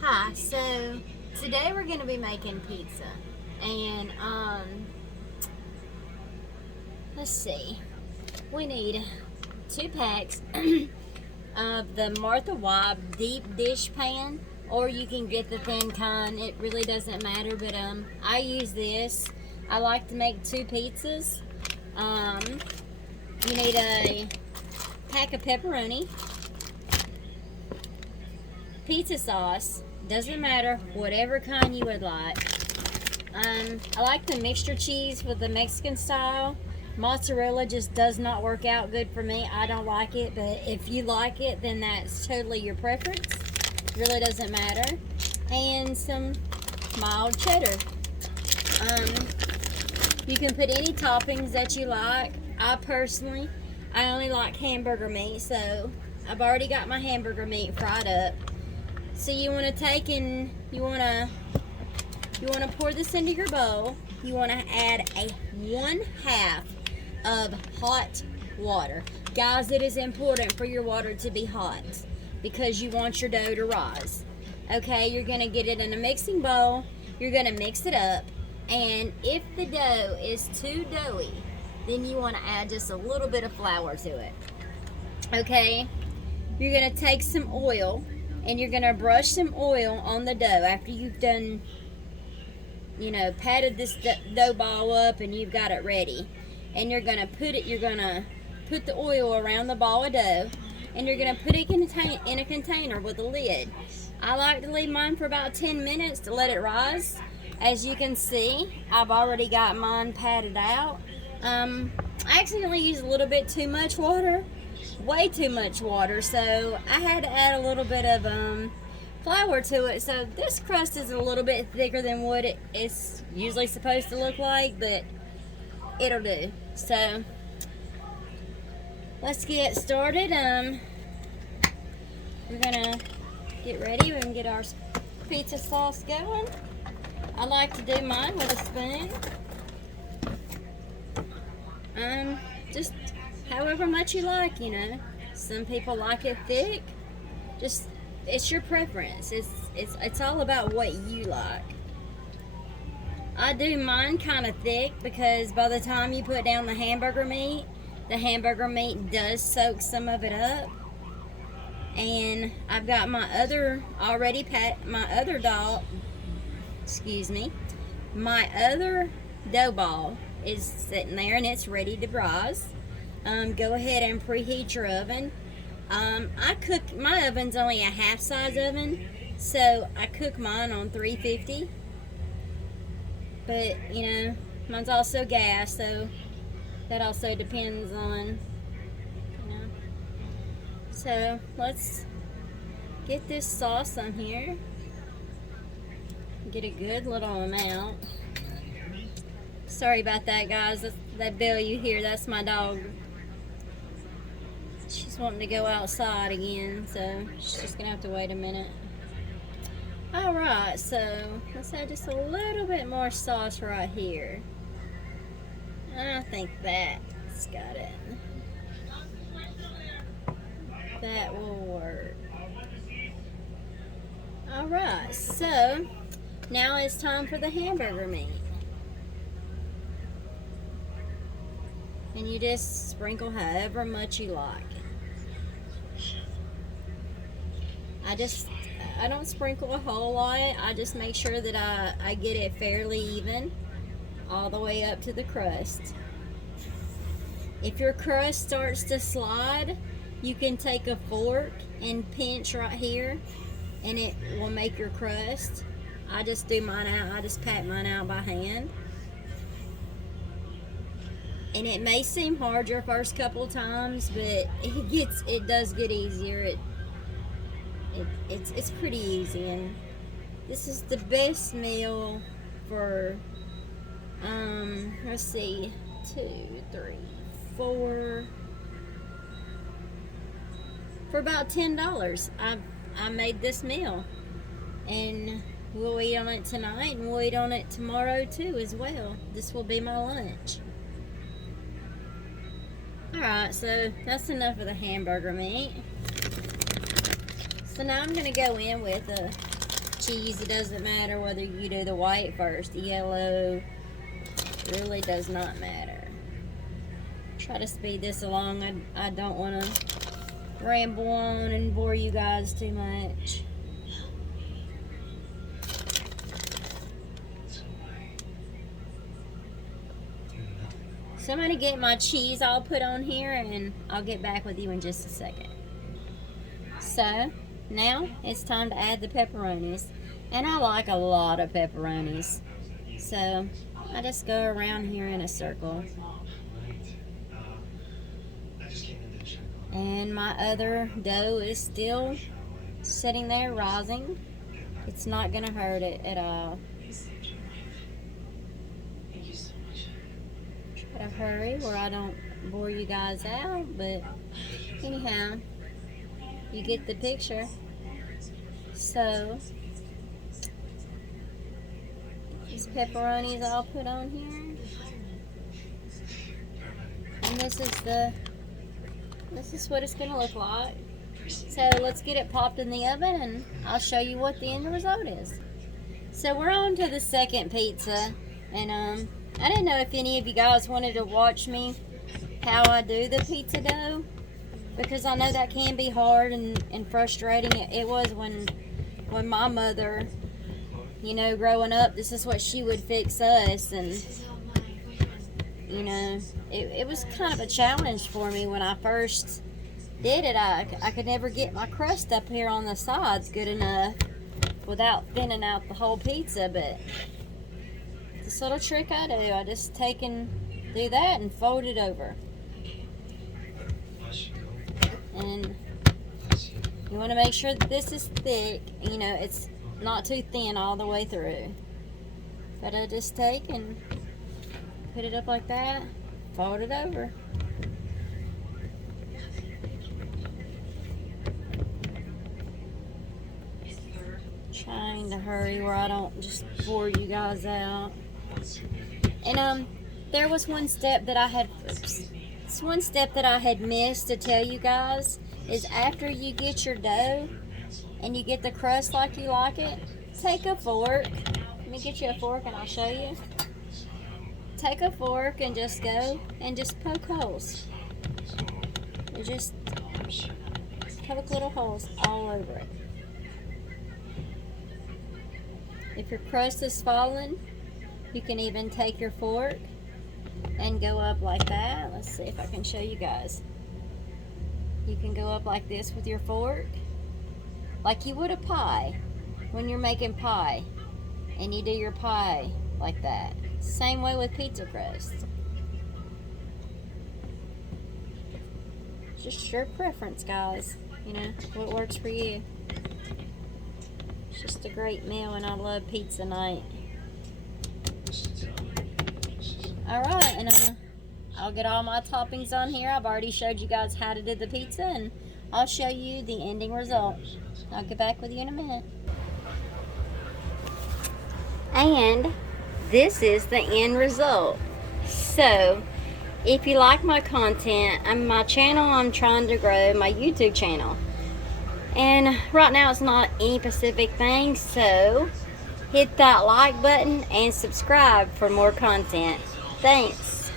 Hi, so today we're going to be making pizza. And, let's see. We need 2 packs of the Martha Webb deep dish pan, or you can get the thin kind. It really doesn't matter, but I use this. I like to make 2 pizzas. Um, you need a pack of pepperoni, pizza sauce, doesn't matter, whatever kind you would like. I like the mixture cheese with the Mexican style. Mozzarella just does not work out good for me. I don't like it, but if you like it, then that's totally your preference. Really doesn't matter. And some mild cheddar. You can put any toppings that you like. I only like hamburger meat, so I've already got my hamburger meat fried up. So you want to take and you want to pour this into your bowl. You want to add a 1/2 of hot water. Guys, it is important for your water to be hot because you want your dough to rise. Okay, you're going to get it in a mixing bowl. You're going to mix it up. And if the dough is too doughy, then you want to add just a little bit of flour to it. Okay, you're going to take some oil and you're going to brush some oil on the dough after you've done, patted this dough ball up and you've got it ready. And you're going to put the oil around the ball of dough and you're going to put it in a container with a lid. I like to leave mine for about 10 minutes to let it rise. As you can see, I've already got mine patted out. I accidentally used a little bit too much water, way too much water, so I had to add a little bit of flour to it. So this crust is a little bit thicker than what it's usually supposed to look like, but it'll do. So let's get started. We're gonna get ready. We can get our pizza sauce going. I like to do mine with a spoon. Just however much you like, Some people like it thick. Just, it's your preference. It's all about what you like. I do mine kind of thick because by the time you put down the hamburger meat does soak some of it up. And I've got my other dough ball is sitting there and it's ready to rise. Go ahead and preheat your oven. My oven's only a half size oven, so I cook mine on 350. But mine's also gas, so that also depends on, So let's get this sauce on here. Get a good little amount. Sorry about that, guys. That bell you hear, that's my dog. She's wanting to go outside again, so she's just gonna have to wait a minute. Alright, so let's add just a little bit more sauce right here. I think that's got it. That will work. Alright, so now it's time for the hamburger meat. And you just sprinkle however much you like. I don't sprinkle a whole lot. I just make sure that I get it fairly even all the way up to the crust. If your crust starts to slide, you can take a fork and pinch right here and it will make your crust. I just do mine out. I just pat mine out by hand. And it may seem hard your first couple times, but it does get easier. It's pretty easy, and this is the best meal for let's see, 2, 3, 4, for about $10. I made this meal, and we'll eat on it tonight, and we'll eat on it tomorrow too as well. This will be my lunch. Alright, so that's enough of the hamburger meat. So now I'm going to go in with cheese, it doesn't matter whether you do the white first, the yellow, really does not matter. Try to speed this along. I don't want to ramble on and bore you guys too much. So I'm going to get my cheese all put on here, and I'll get back with you in just a second. So now it's time to add the pepperonis, and I like a lot of pepperonis, so I just go around here in a circle. And my other dough is still sitting there rising. It's not going to hurt it at all. Try to hurry where I don't bore you guys out, but anyhow, you get the picture. So these pepperonis all put on here, and this is what it's gonna look like. So let's get it popped in the oven, and I'll show you what the end result is. So we're on to the second pizza, and I didn't know if any of you guys wanted to watch me how I do the pizza dough, because I know that can be hard and frustrating. It was when my mother, you know, growing up, this is what she would fix us, and you know, it was kind of a challenge for me when I first did it. I could never get my crust up here on the sides good enough without thinning out the whole pizza, but this little trick I do, I just take and do that and fold it over. And you want to make sure that this is thick, you know, it's not too thin all the way through. But I just take and put it up like that, fold it over. Trying to hurry where I don't just bore you guys out. And there was one step that I had missed to tell you guys, is after you get your dough and you get the crust like you like it, take a fork. Let me get you a fork and I'll show you. Take a fork and just go and just poke holes. You just poke little holes all over it. If your crust is falling, you can even take your fork and go up like that. Let's see if I can show you guys. You can go up like this with your fork, like you would a pie when you're making pie, and you do your pie like that. Same way with pizza crust. Just your preference, guys. You know, what works for you. It's just a great meal, and I love pizza night. Alright, and I'll get all my toppings on here. I've already showed you guys how to do the pizza, and I'll show you the ending result. I'll get back with you in a minute. And this is the end result. So, if you like my content, my channel, I'm trying to grow my YouTube channel. And right now it's not any specific thing, so hit that like button and subscribe for more content. Thanks.